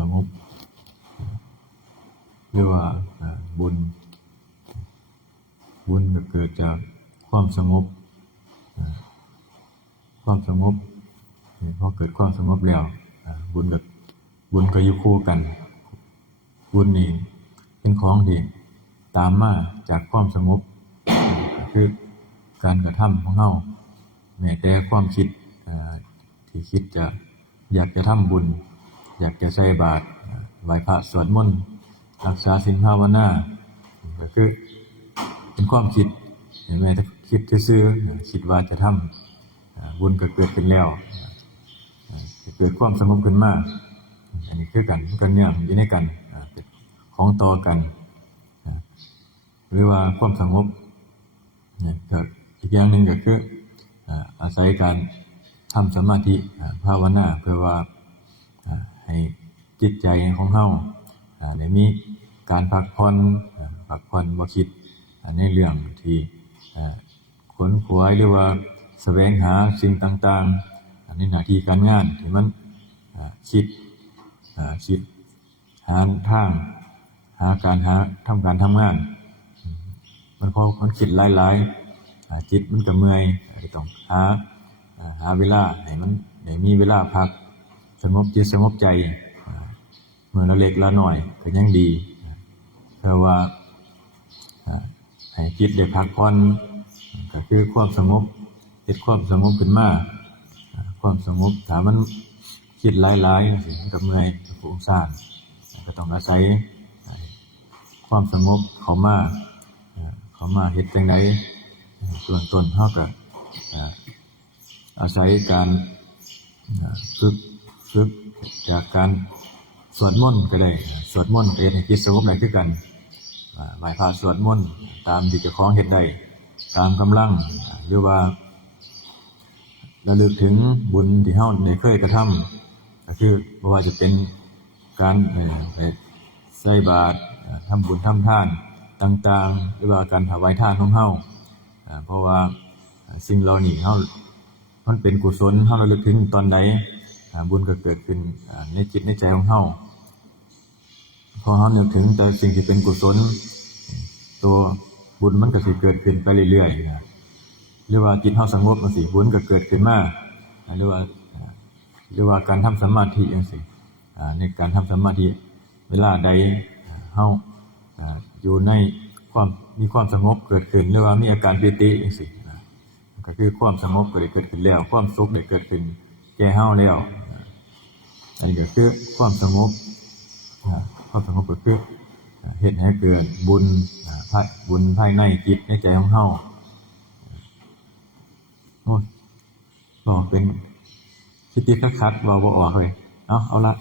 สงบหรือว่าบุญก็เกิดจากความสงบความสงบพอเกิดความสงบแล้วบุญก็อยู่คู่กันบุญนี่เป็นของที่ตามมาจากความสงบคือการกระทำของเฮาแม้แต่ความคิดที่คิดจะอยากจะทำบุญอยากจะใส่บาตรไหว้พระสวดมนต์รักษาศีลภาวนาก็คือเป็นความคิดเห็นไหมถ้าคิดซื่อๆคิดว่าจะทำบุญก็เกิดขึ้นแล้วเกิดความสงบขึ้นมาอันนี้คือกันเนี่ยอยู่ในกันของต่อกันหรือว่าความสงบก็อีกอย่างหนึ่งก็คืออาศัยการทำสมาธิภาวนาเพื่อว่าให้จิตใจของเฮาได้มีการพักผ่อนบ่คิดในเรื่องที่ขวนขวายหรือว่าแสวงหาสิ่งต่างๆในหน้าที่การงานที่มันคิดหาทางทำการทำงานมันพอมันคิดหลายจิตมันก็เมื่อยต้องหาเวลาให้มันได้มีเวลาพักสงบจิตสงบใจเมื่อละเล็กละน้อยก็ยังดีเพราะว่าให้จิตได้พักผ่อนก็คือความสงบเฮ็ดความสงบขึ้นมาความสงบถ้ามันคิดหลายๆสิมันก็เมื่อยฟุ้งซ่านก็ต้องอาศัยความสงบเข้ามาเฮ็ดจังได๋ส่วนต้นเฮาก็อาศัยการฝึกจากการสวดมนต์ก็ได้สวดมนต์เฮ็ดให้จิตสงบได้คือกันไหว้พระสวดมนต์ตามที่เจ้าของเฮ็ดได้ตามกำลังหรือว่าระลึกถึงบุญที่เฮาได้เคยกระทำก็คือบ่ว่าจะเป็นการไปใส่บาตรทำบุญทำทานต่างๆหรือว่าการถวายทานของเฮาเพราะว่าสิ่งเหล่านี้มันเป็นกุศลเฮาระลึกถึงตอนใดบุญก็เกิดขึ้นในจิตในใจของเฮาพอเฮานึกถึงแต่สิ่งที่เป็นกุศลตัวบุญมันก็สิเกิดขึ้นไปเรื่อยๆหรือว่าจิตเฮาสงบจังซี่บุญก็เกิดขึ้นมาหรือว่าการทำสมาธิจังซี่ในการทำสมาธิเวลาใดเฮาอยู่ในมีความสงบเกิดขึ้นหรือว่ามีอาการปิติจังซี่ก็คือความสงบก็ได้เกิดขึ้นแล้วความสุขได้เกิดขึ้นแก่เฮาแล้วอันนี้ก็คือความสงบก็คือเฮ็ดให้เกิดบุญภายในจิตในใจของเฮาก็เป็นคิดคักๆเว้าบ่ออกเลยเอาละ